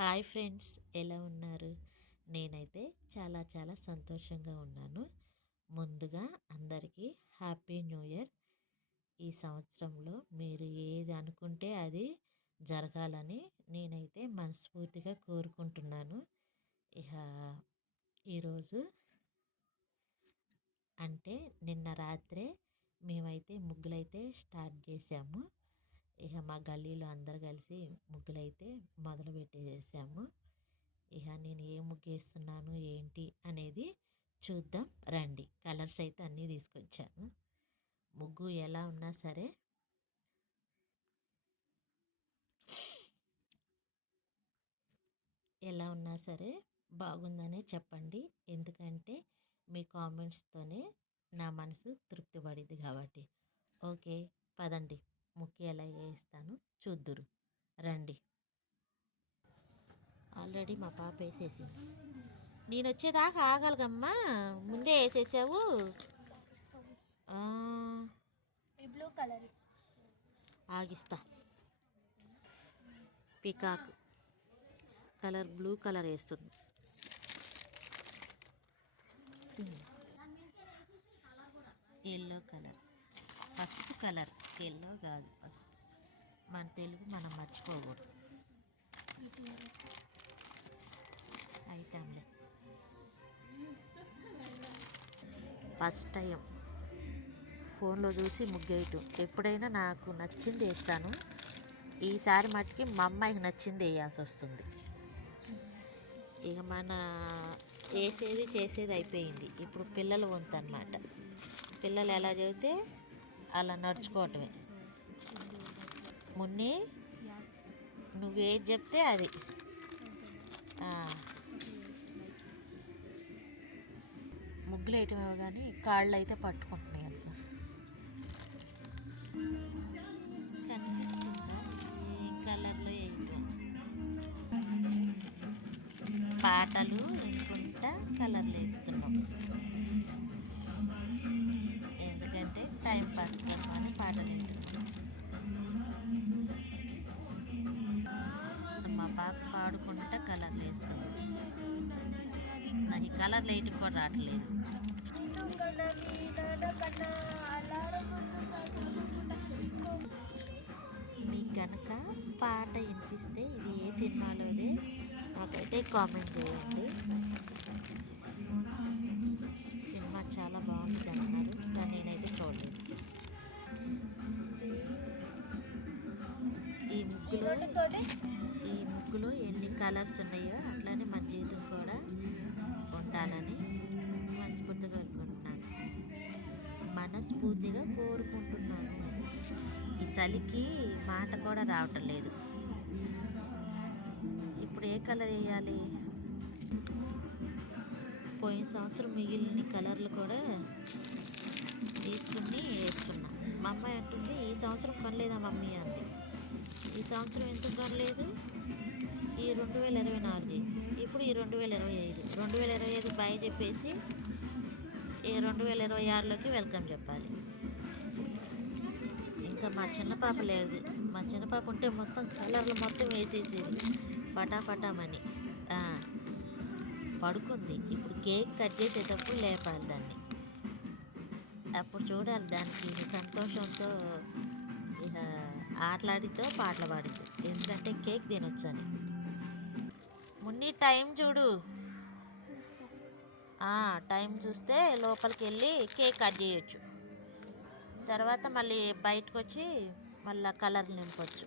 Hi friends, ఎలా ఉన్నారు? నేనైతే చాలా చాలా సంతోషంగా ఉన్నాను. ముందుగా అందరికీ హ్యాపీ న్యూ ఇయర్. ఈ సంవత్సరంలో మీరు ఏది అనుకుంటే అది జరగాలని నేనైతే మనస్ఫూర్తిగా కోరుకుంటున్నాను. ఇక ఈరోజు అంటే నిన్న రాత్రే మేమైతే ముగ్గులైతే స్టార్ట్ చేసాము. ఇక మా గల్లీలో అందరు కలిసి ముగ్గులైతే మొదలు పెట్టేసాము. ఇక నేను ఏ ముగ్గు వేస్తున్నాను ఏంటి అనేది చూద్దాం రండి. కలర్స్ అయితే అన్నీ తీసుకొచ్చాను. ముగ్గు ఎలా ఉన్నా సరే బాగుందనే చెప్పండి. ఎందుకంటే మీ కామెంట్స్తోనే నా మనసు తృప్తి పడిద్ది కాబట్టి. ఓకే, పదండి, ముగ్గు ఎలా వేస్తాను చూద్దురు రండి. ఆల్రెడీ మా పాప వేసేసింది. నేను వచ్చేదాకా ఆగలిగమ్మా, ముందే వేసేసావు. బ్లూ కలర్ ఆగిస్తా. పికాక్ కలర్ బ్లూ కలర్ వేస్తుంది. ఎల్లో కలర్, పసుపు కలర్, ఎల్లో కాదు పసుపు. మన తెలుగు మనం మర్చిపోకూడదు. ఐటమ్లే ఫస్ట్ టైం ఫోన్లో చూసి ముగ్గేయటం. ఎప్పుడైనా నాకు నచ్చింది వేస్తాను. ఈసారి మట్టుకి మా అమ్మాయికి నచ్చింది వేయాల్సి వస్తుంది. ఇక మన వేసేది చేసేది అయిపోయింది. ఇప్పుడు పిల్లల వంతు అన్నమాట. పిల్లలు ఎలా చెబితే అలా నడుచుకోవటమే. మున్ని నువ్వేది చెప్తే అది. ముగ్గులు వేయటమే కానీ కాళ్ళు అయితే పట్టుకుంటున్నాయి అనుకో. కనిపిస్తుందా ఏ కలర్లో వేయటం? పాటలు వినుకుంటా కలర్లు వేస్తున్నాం. ఎందుకంటే టైం పాస్ కోసం అని పాటలు వింటున్నాం. మా పాప పాడుకుంటా కలర్లు వేస్తుంది. నాకు ఈ కలర్లు వేయటం కూడా రావట్లేదు. మీకు కనుక పాట వినిపిస్తే ఇది ఏ సినిమాలోదే నాకైతే కామెంట్ చేయండి. సినిమా చాలా బాగుంటుంది అన్నారు, కానీ నేనైతే చూడలేదు. ఈ ముగ్గులో ఎన్ని కలర్స్ ఉన్నాయో అట్లానే మన జీవితం కూడా ఉండాలని మనస్ఫూర్తిగా కోరుకుంటున్నాను. ఈ చలికి మాట కూడా రావటం లేదు. ఇప్పుడు ఏ కలర్ వేయాలి? పోయిన సంవత్సరం మిగిలిన కలర్లు కూడా తీసుకుని వేసుకున్నా. మా అమ్మాయి అంటుంది, ఈ సంవత్సరం కొనలేదా మమ్మీ అంది. ఈ సంవత్సరం ఎందుకు కొనలేదు? ఈ 2024, ఇప్పుడు ఈ 2025. 2025 బాయ్ చెప్పేసి ఈ 2026లోకి వెల్కమ్ చెప్పాలి. ఇంకా మా చిన్న పాప లేదు. మా చిన్న పాప ఉంటే మొత్తం కలర్లు మొత్తం వేసేసేది ఫటాఫటామని. పడుకుంది. ఇప్పుడు కేక్ కట్ చేసేటప్పుడు లేపాలి దాన్ని. అప్పుడు చూడాలి దానికి సంతోషంతో ఇక ఆటలాడితో పాటలు పాడిద్దు. ఎందుకంటే కేక్ తినొచ్చని. మున్ని టైం చూడు. టైం చూస్తే లోపలికి వెళ్ళి కేక్ కట్ చేయొచ్చు. తర్వాత మళ్ళీ బయటకు వచ్చి మళ్ళీ కలర్ నింపొచ్చు.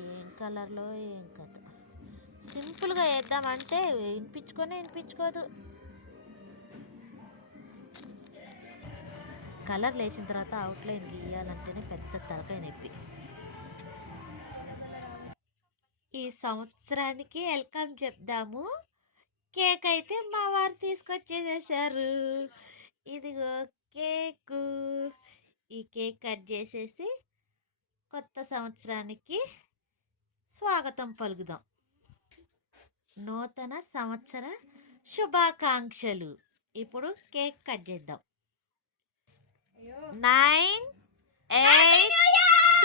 ఏం కలర్లో ఏం కథ. సింపుల్గా వేద్దామంటే వినిపించుకోదు. కలర్ వేసిన తర్వాత అవుట్లైన్ గీయాలంటేనే పెద్ద తలకాయ నొప్పి. ఈ సంవత్సరానికి వెల్కమ్ చెప్దాము. కేక్ అయితే మా వారు తీసుకొచ్చేసేసారు. ఇదిగో కేకు. ఈ కేక్ కట్ చేసేసి కొత్త సంవత్సరానికి స్వాగతం పలుకుదాం. నూతన సంవత్సర శుభాకాంక్షలు. ఇప్పుడు కేక్ కట్ చేద్దాం. 9, 8,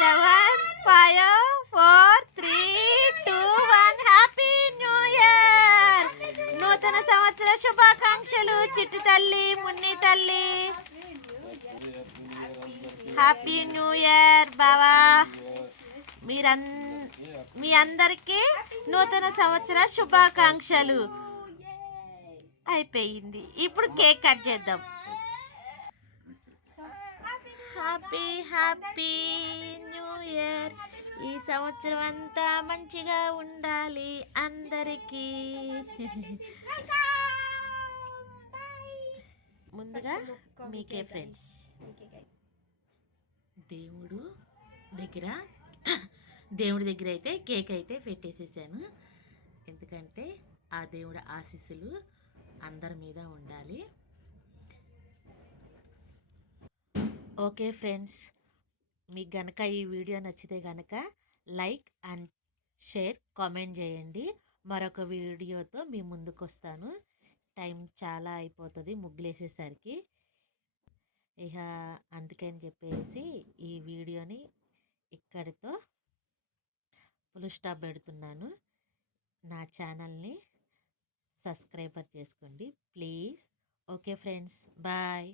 7, 5, 4, 3, 2, 1. శుభాకాంక్షలు చిట్టి తల్లి, మున్ని తల్లి. హ్యాపీ న్యూ ఇయర్ బావా. మీ అందరికీ నూతన సంవత్సర శుభాకాంక్షలు. అయిపోయింది. ఇప్పుడు కేక్ కట్ చేద్దాం. Happy happy new year. ఈ సంవత్సరం అంతా మంచిగా ఉండాలి అందరికీ. ముందుగా మీకే ఫ్రెండ్స్. దేవుడి దగ్గర అయితే కేక్ అయితే పెట్టేసేసాను. ఎందుకంటే ఆ దేవుడి ఆశీస్సులు అందరి మీద ఉండాలి. ఓకే ఫ్రెండ్స్, మీకు గనక ఈ వీడియో నచ్చితే గనక లైక్ అండ్ షేర్, కామెంట్ చేయండి. మరొక వీడియోతో మీ ముందుకు వస్తాను. టైం చాలా అయిపోతుంది ముగ్గులేసేసరికి. ఇక అందుకని చెప్పేసి ఈ వీడియోని ఇక్కడితో ఫుల్ స్టాప్ పెడుతున్నాను. నా ఛానల్ని సబ్స్క్రైబర్ చేసుకోండి ప్లీజ్. Okay friends, bye.